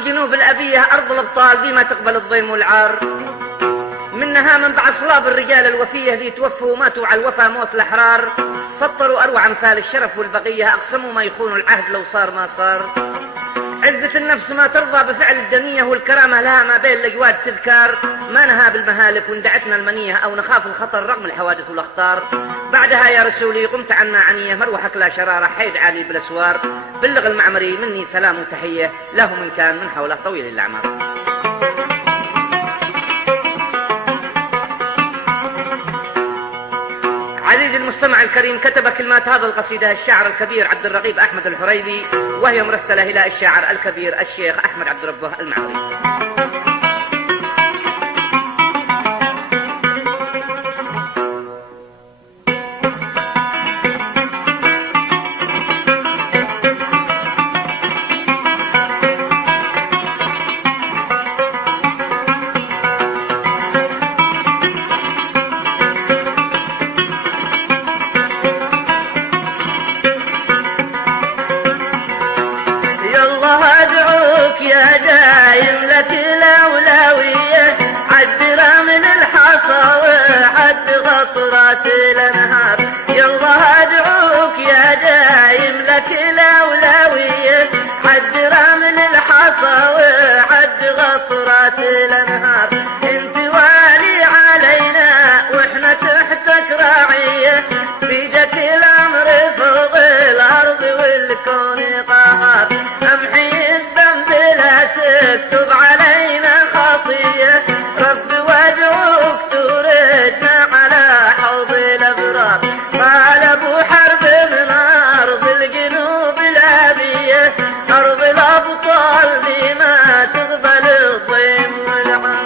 الجنوب الأبية أرض الأبطال بما تقبل الضيم والعار. منها من بعد صلاب الرجال الوفية ذي توفوا وماتوا على الوفا موت الأحرار. سطروا أروع أمثال الشرف والبقية، أقسموا ما يخونوا العهد لو صار ما صار. عزة النفس ما ترضى بفعل الدنية، والكرامة لها ما بين الأجواد تذكار. ما نهى بالمهالك وندعتنا المنية، أو نخاف الخطر رغم الحوادث والأخطار. بعدها يا رسولي قمت عنا عنية، مروحك لا شرارة حيد عالي بالأسوار. بلغ المعمري مني سلام وتحية، له من كان من حوله طويل الأعمار. عزيزي المستمع الكريم، كتب كلمات هذا القصيدة الشاعر الكبير عبد الرغيب أحمد الحريبي، وهي مرسلة إلى الشاعر الكبير الشيخ أحمد عبد ربه المعمري. يا دايم لك الأولوية، عدنا من الحصى وحد غطرات الأنهار. يالله أدعوك يا دايم لك الأولوية، عدنا من الحصى وحد غطرات الأنهار. انت والي علينا واحنا تحتك راعية، بيدك الأمر فوق الأرض والكون قهار. أمحي تكتب علينا خطية، رب وادعوك توردنا على حوض الأبرار. قال أبو حرب من أرض الجنوب الأبية، أرض الأبطال دي ما تقبل الضيم والعار.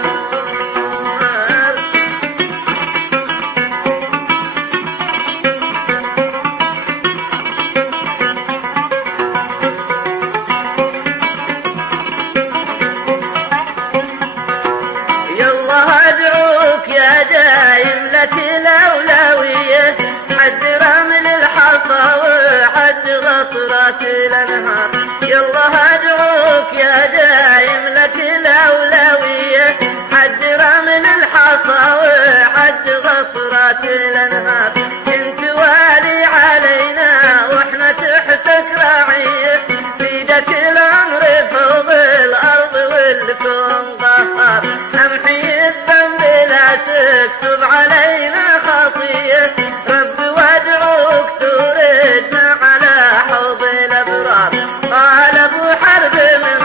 أدعوك يا دايم لك الأولوية، حد رمل الحصى وحد غطرات الأنهار. يالله أدعوك يا دايم لك الأولوية، حد رمل الحصى وحد غطرات الأنهار. انت والي علينا واحنا تحتك راعية، بيدك الأمر فوق الأرض والكون قهار. أمحي الذنب لا تكتب علينا خطية، رب وادعوك توردنا على حوض الأبرار. قال أبو حرب من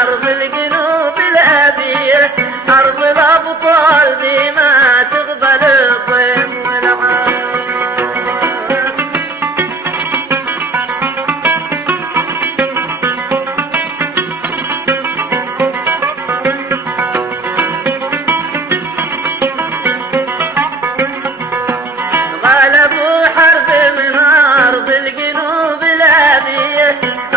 أرض الجنوب الأبية، أرض الأبطال دي ما تقبل الضيم والعار.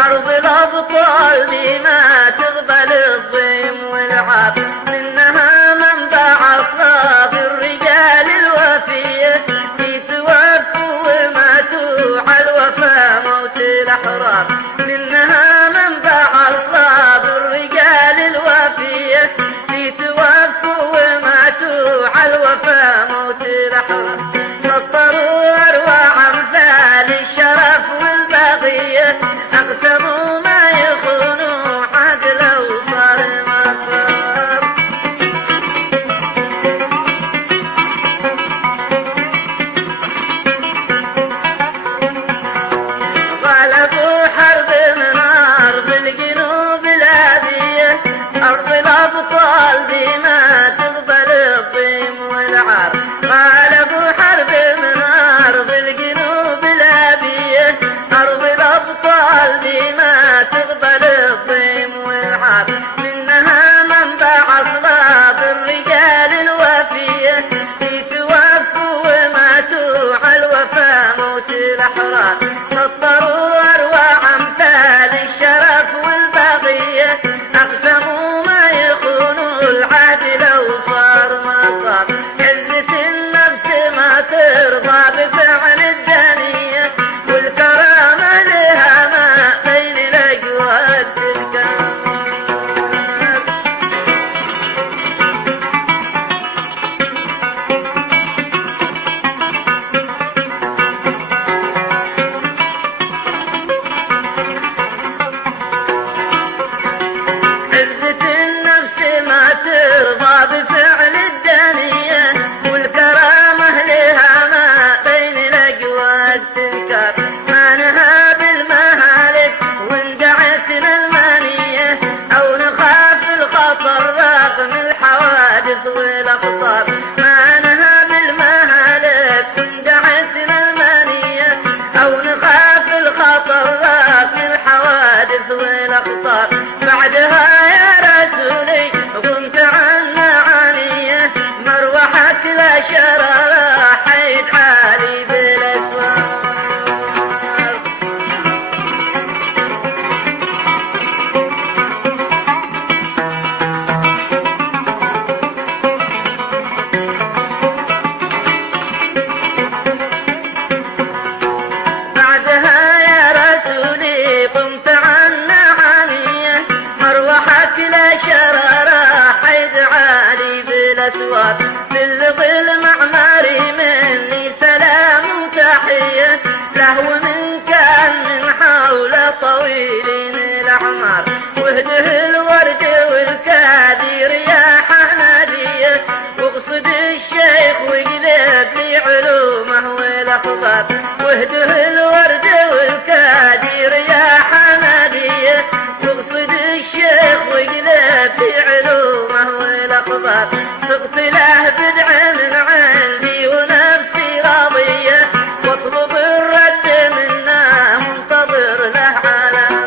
أرض الأبطال دي ما تقبل الضيم والعار. منها منبع أصلاب الرجال الوفية، في توفوا وماتوا على الوفا موت الأحرار. منها منبع أصلاب الرجال الوفية، في توفوا وماتوا على الوفا موت الأحرار. سطروا أروع أمثال الشرف والبقية، أقسموا ما يخونوا حد لو صار ما صار. قال أبو حرب من أرض الجنوب الأبية، أرض الأبطال دي ما تقبل الضيم والعار. قال أبو حرب شرارة حيد عالي بالأسوار. بعدها يا رسولي قمت عن نعمية مروحك لا شرارة حيد عالي بالأسوار. بالظل معماري مني سلام وتحية له ومن كان من حول طويل الأعمار. وهده الورد والكادي رياحه نادية واقصد الشيخ وقلب لي علومه والأخبار. وهده الورد والكادي رياحه نادية واقصد الشيخ وقلب لي علومه والأخبار. سقت له بدعة من عندي ونفسي راضية واطلب الرد منه منتظر له علامة.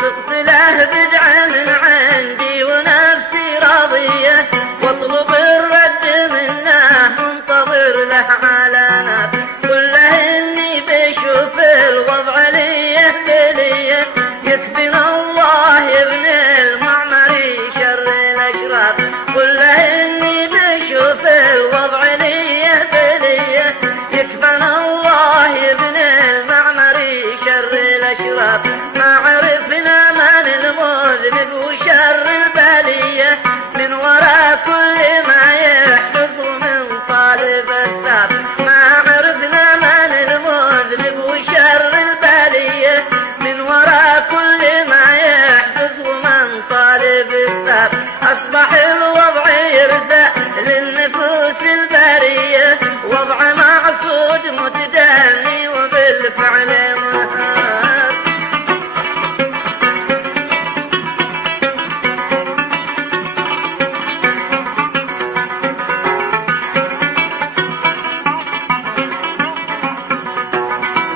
سقت له بدعة من عندي ونفسي راضية واطلب الرد منه منتظر له علامات. قل له اني بشوف الوضع ليه بليه يكفينا الله يا ابن المعمري شر الاشرار. قل له اني بشوف الوضع ليه بليه يكفينا الله يا ابن المعمري شر الاشرار. ما عرفنا من المذنب وشر البلية من وراء كل ما يحدث من طالب الثار. ما عرفنا من المذنب وشر البلية من وراء كل ما يحدث من طالب الثار. أصبح الوضع يرثى للنفوس البرية وضع معصود متداني وبالفعل مهار.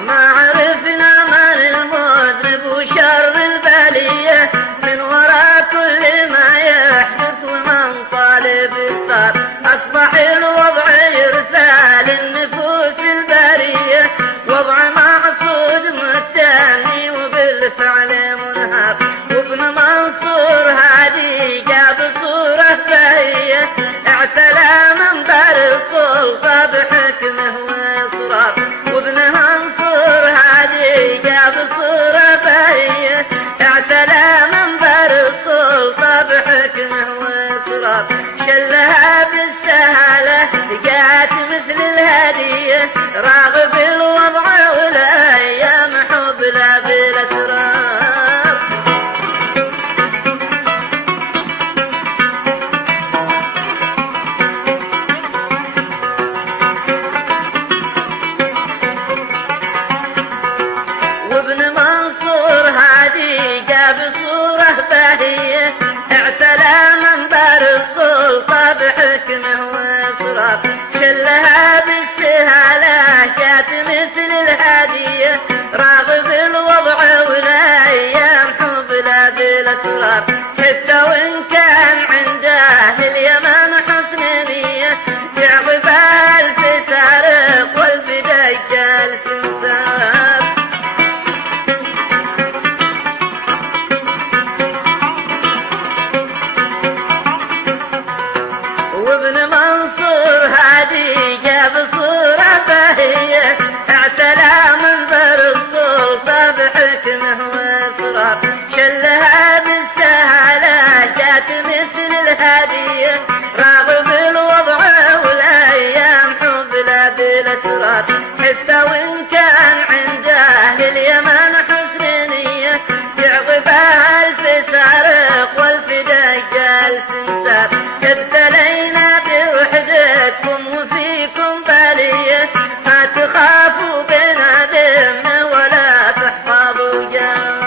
ما عرفنا من المذنب وشر البلية من وراء كل ما يحدث ومن طالب الثار. أصبح الوضع يرثى للنفوس البرية وضع معصود متاني وبالفعل منهار. وابن منصور هادي جاب صورة بهية اعتلى منبر السلطة بحكمه وإصرار. وابن منصور هادي جاب صورة بهية اعتلى منبر السلطة بحكمه وإصرار. شلها بالسهالة جات مثل الهدية راغب الوضع والأيام حبلى بالأسرار. وابن منصور هادي جاب صورة بهية اعتلى منبر السلطة بحكمه وإصرار. شلها بالسهالة جات مثل الهدية راغب الوضع والأيام حبلى بالأسرار. حتى وإن كان عنده اليمن حسن نية يعقب ألف سارق والف دجال سمسار. وابن منصور هادي جاب صورة بهية اعتلى منبر السلطة بحكمه وإصرار. شلها بالسهالة جات مثل الهدية راغب الوضع والأيام حبلى بالأسرار. حتى وإن كان عنده اليمن حسن نية يعقب ألف سارق والف دجال سمسار. ابتلينا بوحدتكم وفيكم بلية ما تخافوا بنا ذمة ولا تحفظوا جار.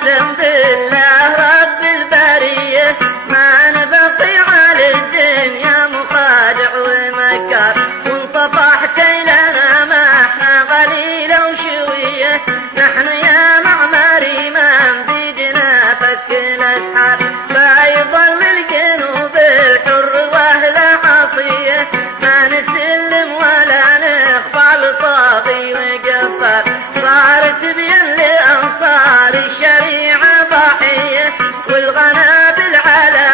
قسم بالله رب البرية ما نبقي على الدنيا مخادع ومكار، وانطفحت لنا ما احنا قليلة وشوية، نحن يا معمري ما مزيدنا فك الاسحار، فيظل الجنوب الحر واهله عصية، ما نسلم ولا نخضع لطاغي وجبار، صارت بين لأنصار الشريعة ضحية، والغنابل على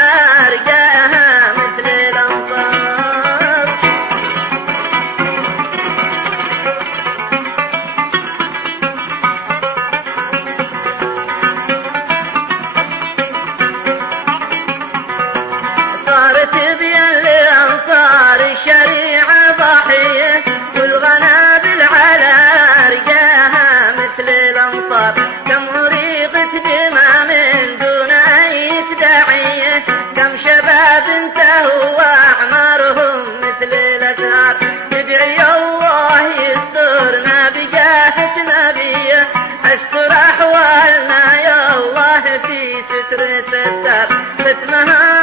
أرجائها مثل الأنصار. صارت بين لأنصار الشريعة ضحية، والغنابل على أرجائها مثل الأنصار، كم أريقت دماء من دون أي تداعية، كم شباب انتهوا وأعمارهم مثل الأزهار، ندعي الله يسترنا بجاهة نبيه، استر أحوالنا يا الله في ستر ستار، ختمها